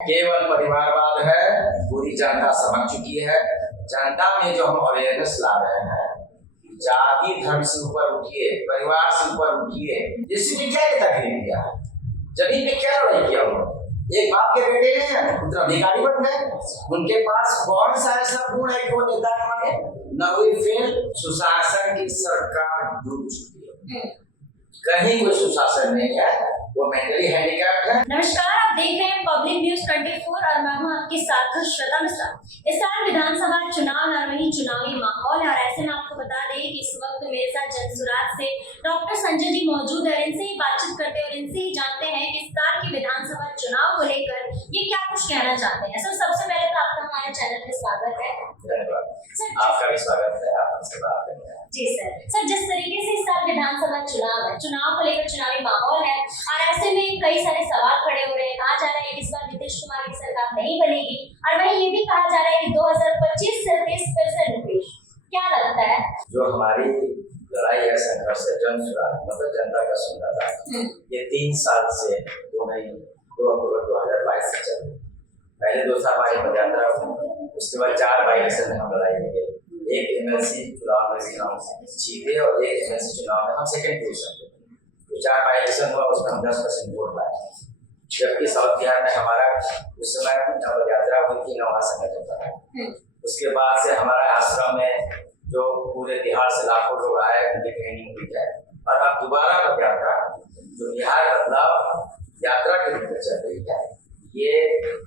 केवल परिवारवाद है, पूरी जनता समझ चुकी है। जनता में जो हम अवेयरनेस ला रहे हैं, जाति धर्म से ऊपर उठिए, परिवार से ऊपर उठिए। इसी में क्या तकलीफ किया, जमीन पे क्या लड़ाई किया उन्होंने? एक बाप के बेटे हैं, उत्तराधिकारी बन गए। उनके पास कौन सा ऐसा गुण है कि वो नेता बने? न कोई फेल। सुशासन की सरकार डूब चुकी है, कहीं कोई सुशासन नहीं है, वो मेंटली हैंडीकैप्ड है। नमस्कार, आप देख रहे हैं पब्लिक न्यूज 24 और मैं हूं आपके साथ श्वेता मिश्रा। इस साल विधानसभा चुनाव नरवही चुनावी माहौल है और ऐसे में आपको बता दें कि इस वक्त मेरे साथ जनसुराज से डॉक्टर संजय जी मौजूद है। इनसे ही बातचीत करते हैं और इनसे ही जानते हैं कि इस साल की विधानसभा चुनाव को लेकर ये क्या कुछ कहना चाहते हैं। सर, सबसे पहले तो आपका हमारे चैनल पे स्वागत है। आपका भी स्वागत है, आपसे बात करते हैं। जी सर, जिस तरीके से इस साल विधानसभा चुनाव है, चुनाव को लेकर चुनावी माहौल है और ऐसे में कई सारे सवाल खड़े हो रहे हैं। कहा जा रहा है कि इस बार नीतीश कुमार की सरकार नहीं बनेगी और वहीं ये भी कहा जा रहा है कि 2025 से फिर से नीतीश। क्या लगता है? जो हमारी लड़ाई है, संघर्ष है, जनसुराज मतलब जनता का सुनता, ये 3 साल से 2 अक्टूबर 2022 से चल रही। पहले 2 साल हमारी पदयात्रा हुई, उसके बाद 4 बाई इलेक्शन में हम लड़ाई की। एक एमएलसी चुनाव में जीते और एक एमएलसी चुनाव में हम सेकंड पोजीशन पे। तो 4 बाई इलेक्शन हुआ, उसमें हम 10% वोट पाए। जबकि साउथ बिहार में हमारा उस समय पदयात्रा हुई थी, नवा संगठन था। उसके बाद से हमारा आश्रम में जो पूरे बिहार से लाखों लोग आए, उनकी ट्रेनिंग हुई है और अब दोबारा पदयात्रा जो बिहार बदलाव यात्रा के रूप में चल रही है, ये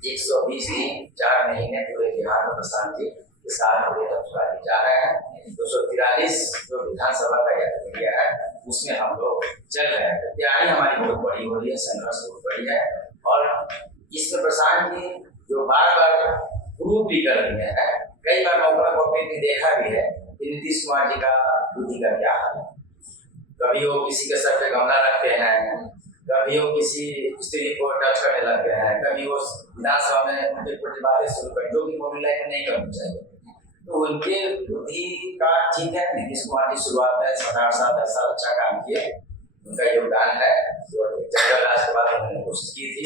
120 दिन 4 महीने पूरे बिहार में प्रशांत जी के साथ जा रहे हैं। 243 जो विधानसभा का एरिया है उसमें हम लोग चल रहे हैं। तैयारी हमारी बहुत बड़ी हो रही है, संघर्ष बहुत बड़ी है और इसमें प्रशांत जी जो बार प्रूव भी कर रही है, कई बार मौका ने देखा भी है कि नीतीश कुमार जी का बुद्धि का क्या हाल है। कभी वो किसी के सर पे गमला रखते हैं, कभी वो किसी स्त्री को टच करने लगते हैं, कभी वो विधानसभा में उल्टी बातें शुरू कर, जो कि पब्लिक लाइफ में नहीं करनी चाहिए। तो उनके बुद्धि का ठीक है, नीतीश कुमार की शुरुआत में 7-8 साल 10 साल अच्छा काम किए, उनका योगदान है। जो जंगल राज के बाद उन्होंने कोशिश की थी,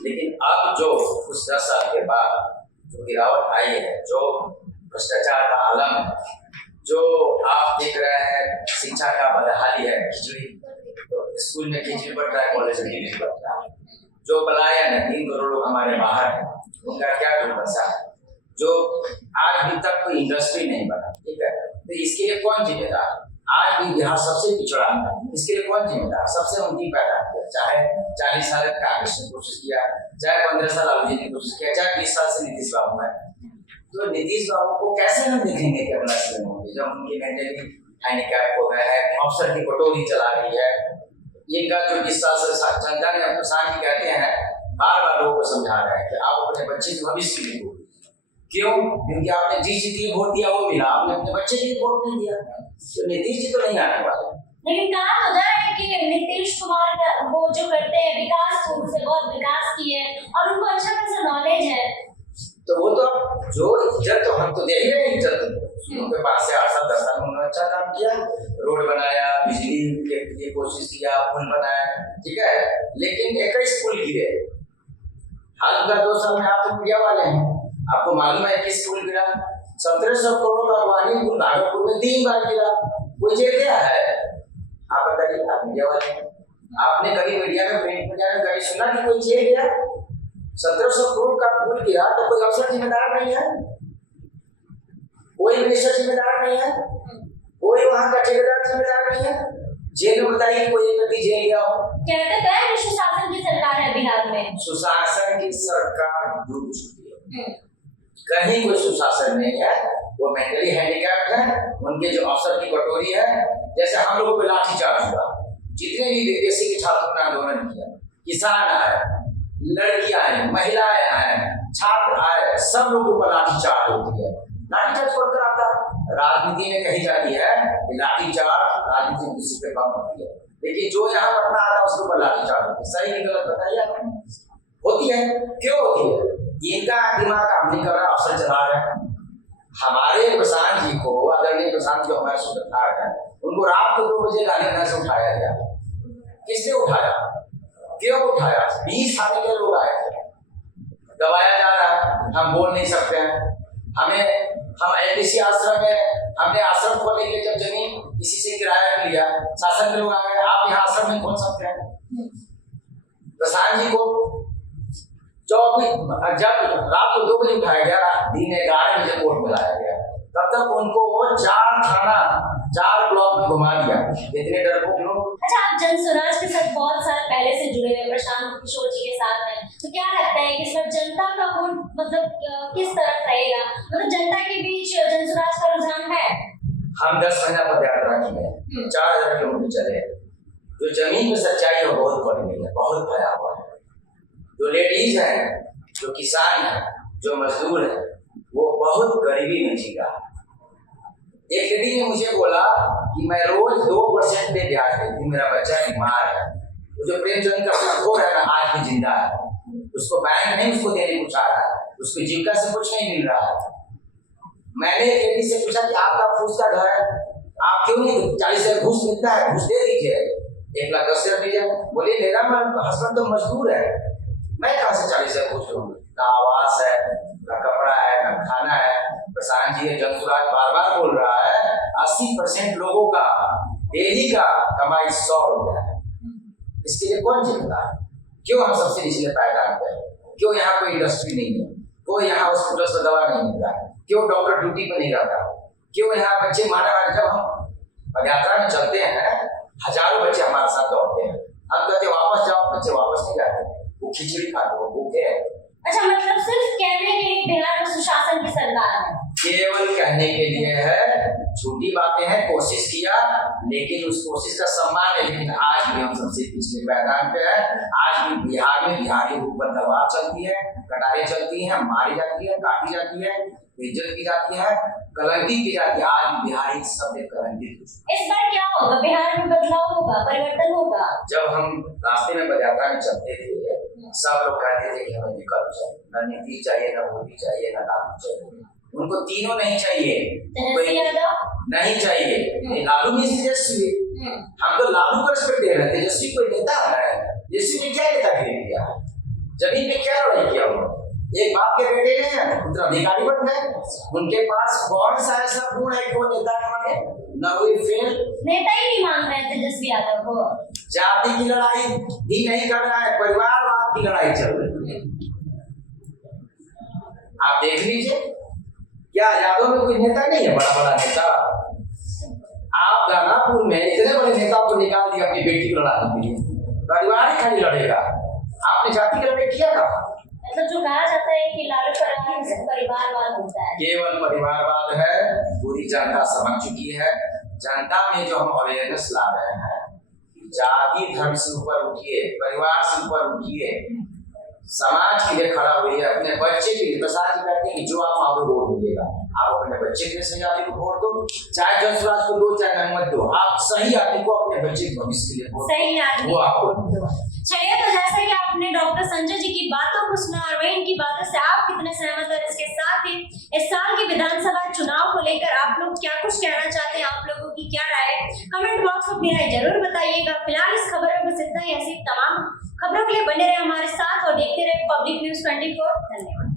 लेकिन अब जो उस 10 साल के बाद जो गिरावट आई है, जो भ्रष्टाचार का आलम है, जो आप देख रहे हैं शिक्षा का बदहाली है, खिचड़ी, तो स्कूल में खिचड़ी बढ़ रहा है, कॉलेज में खिचड़ी बढ़ रहा है, जो पलायन है, 3 करोड़ लोग हमारे बाहर है, उनका क्या दुर्दशा है, जो आज भी तक कोई इंडस्ट्री नहीं बना, ठीक है, तो इसके लिए कौन जिम्मेदार? आज भी बिहार सबसे पिछड़ा है, इसके लिए कौन जिम्मेदार? सबसे उनकी पैदा किया, चाहे 40 साल कांग्रेस ने कोशिश किया, चाहे 15 साल लालू जी ने कोशिश किया, चाहे 20 साल से नीतीश बाबू है। तो नीतीश बाबू को कैसे हम देखेंगे कि अपना सीएम होंगे जब उनकी मेंटली हैंडीकैप हो गए हैं, अफसर की कटोरी चला रही है। इनका जो 20 साल से जनता ने अपने साथ ही कहते हैं, बार लोगों को समझा रहे हैं कि आप अपने बच्चे के भविष्य के लिए वोट। क्यों? क्योंकि आपने जिस के लिए वोट दिया वो मिला, आपने अपने बच्चे के लिए वोट नहीं दिया। तो नीतीश जी तो नहीं आने वाले। लेकिन कहा हो जा रहा है कि नीतीश कुमार वो जो करते हैं विकास, से बहुत विकास किए और उनको अच्छा खासा नॉलेज है। तो वो तो जो इज्जत तो हम तो दे ही रहे हैं, इज्जत उनके पास से 8 साल 10 साल उन्होंने अच्छा काम किया, रोड बनाया, बिजली के लिए कोशिश किया, पुल बनाया, ठीक है, लेकिन 21 पुल गिरे। हाल का 2 साल में आप तो मीडिया वाले हैं, आपको मालूम है किस पुल गिरा? 1700 करोड़ का वाणी पुल भागलपुर में 3 बार गिरा। कोई जेल गया है? आप बताइए, आप मीडिया वाले हैं, आपने कभी मीडिया में प्रिंट मीडिया में कभी सुना कि कोई जेल गया? 1700 करोड़ का पुल गिरा तो कोई अफसर जिम्मेदार नहीं है, कोई मिनिस्टर जिम्मेदार नहीं है, कोई वहां का ठेकेदार जिम्मेदार नहीं है। जेल में बताइए कोई एक व्यक्ति जेल गया हो? कहते हैं सुशासन की सरकार है बिहार में। सुशासन की सरकार डूब चुकी है, कहीं कोई सुशासन नहीं है, वो मेंटली हैंडीकैप्ड है। उनके जो अफसर की कटोरी है, जैसे हम लोगों को लाठीचार्ज हुआ, जितने भी विदेशी के छात्रों ने आंदोलन किया, किसान आए, लड़कियां आए, महिलाएं आए, छात्र आए, सब लोगों पर लाठीचार्ज होती है। लाठीचार्ज कौन कराता? राजनीति में कही जाती है कि लाठीचार्ज राजनीति किसी पे कम होती है, लेकिन जो यहाँ पटना आता है उसके ऊपर लाठीचार्ज होती है। सही की गलत बताइए? होती है। क्यों होती है? इनका दिमाग काम नहीं कर रहा, अफसर चला रहे हैं। हमारे प्रशांत जी को, आदरणीय प्रशांत जी हमारे सूत्रधार हैं, उनको रात को 2 बजे गाड़ी से उठाया गया। किसने उठाया? क्यों उठाया? 20 थाने के लोग आए थे, दबाया जा रहा है, हम बोल नहीं सकते हैं। हम एलडीसी आश्रम में हमने आश्रम खोलने के लिए जब जमीन किसी से किराया पे लिया, शासन के लोग आ गए, आप यहाँ आश्रम नहीं खोल सकते हैं। प्रशांत जी को जब रात को 2 बजे उठाया गया, दिन 11 बजे कोर्ट में लाया गया, तब तक उनको 4 थाना 4 ब्लॉक में घुमा दिया। इतने डरपोक लोग। अच्छा, आप जनसुराज के साथ बहुत साल पहले से जुड़े हुए प्रशांत किशोर जी के साथ हैं, तो क्या लगता है कि इस बार जनता का वोट मतलब किस तरफ रहेगा? मतलब जनता के बीच जनसुराज का रुझान है? हम 10 महीना पद यात्रा की है, 4000 किलोमीटर चले। जो जमीन में सच्चाई है बहुत बड़ी नहीं है, बहुत भयावह है। जो लेडीज है, जो किसान है, जो मजदूर है, वो बहुत गरीबी में जी रहा है। एक लेडी ने मुझे बोला कि मैं रोज 2% पे ब्याज देती हूँ, मेरा बच्चा बीमार है। वो जो प्रेमचंद का सखोर है ना, आज भी जिंदा है, उसको बैंक नहीं उसको देने कुछ आ रहा है, उसकी जीविका से कुछ नहीं मिल रहा है। मैंने एक लेडी से पूछा कि आपका फूस का घर है, आप क्यों नहीं 40,000 घूस मिलता है, घूस दे दीजिए, 1,10,000 दीजिए। बोले मेरा हस्बैंड तो मजदूर है, मैं कहाँ से 40,000 घूस लूंगा? ना आवास है, ना कपड़ा है, ना खाना है। प्रशांत जी जनसुराज बार बार बोल रहा है 80% लोगों का डेली का कमाई 100 रुपया है। इसके लिए कौन जिम्मेदार है? क्यों हम सबसे निचले पायदान पे हैं? क्यों यहाँ कोई इंडस्ट्री नहीं है? कोई यहाँ हॉस्पिटल से दवा नहीं मिल रहा है? क्यों डॉक्टर ड्यूटी पे नहीं रहता? क्यों यहाँ बच्चे मारे वाले? जब हम पदयात्रा में चलते हैं, हजारों बच्चे हमारे साथ दौड़ते हैं, हम कहते वापस जाओ, बच्चे वापस नहीं जाते, वो खिचड़ी खाते, वो भूखे हैं। अच्छा, मतलब सिर्फ कहने के लिए बिहार में सुशासन की सरकार है? केवल कहने के लिए है, छोटी बातें हैं, कोशिश किया, लेकिन उस कोशिश का सम्मान है। लेकिन आज भी हम सबसे पिछले मैदान पे है। आज भी बिहार में बिहारी के ऊपर तलवार चलती है, कटारें चलती हैं, मारी जाती है, काटी जाती है, बेइज्जत की जाती है, कलंकित की जाती है। आज भी बिहारी शब्द कलंकित। इस बार क्या होगा? बिहार में बदलाव होगा, परिवर्तन होगा? जब हम रास्ते में पदयात्रा में चलते थे, सब लोग कहते थे कि हमें विकल्प चाहिए, न नीति चाहिए, न मोदी चाहिए, न लालू चाहिए। उनको तीनों नहीं चाहिए, नहीं चाहिए। लालू में तेजस्वी, हम तो लालू को रिस्पेक्ट दे रहे हैं। तेजस्वी कोई नेता है? तेजस्वी ने क्या नेतागिरी किया? जमीन पे क्या लड़ाई किया? उन्होंने एक बाप के बेटे ने उत्तराधिकारी बन गए। उनके पास कौन सा ऐसा गुण है कि वो नेता बने? न कोई फेल नेता ही नहीं मान रहे तेजस्वी यादव को। जाति की लड़ाई भी नहीं कर रहा है, परिवारवाद की लड़ाई चल रही है। आप देख लीजिए, क्या यादव में कोई नेता नहीं है? बड़ा बड़ा नेता। आप दानापुर में इतने बड़े नेता को निकाल दिया अपनी बेटी को लड़ाने के लिए, परिवार ही खाली लड़ेगा। आपने जाति का लड़ाई किया था? मतलब जो कहा जाता है कि लालू प्रसाद से परिवारवाद होता है, केवल परिवारवाद है। पूरी जनता समझ चुकी है। जनता में जो हम अवेयरनेस ला रहे हैं, जाति धर्म से ऊपर उठिए, परिवार से ऊपर उठिए, समाज के लिए खड़ा हुई है, अपने बच्चे के लिए। प्रसाद जी कहते हैं कि जो आप मांगो वो मिलेगा। आप अपने बच्चे के लिए सही आदमी को वोट दो, चाहे जनसुराज को दो, चाहे मत दो, आप सही आदमी को अपने बच्चे के भविष्य के लिए वोट सही आदमी वो आपको दो। चलिए, तो जैसे कि आपने डॉक्टर संजय जी की बातों को सुना और वही इनकी बातों से आप कितने सहमत हैं, इसके साथ ही इस साल के विधानसभा चुनाव को लेकर आप लोग क्या कुछ कहना चाहते हैं, आप लोगों की क्या राय है, कमेंट बॉक्स में अपनी राय जरूर बताइएगा। फिलहाल इस खबर में बस इतना ही। ऐसी तमाम खबरों के लिए बने रहे हमारे साथ और देखते रहे पब्लिक न्यूज़ 24। धन्यवाद।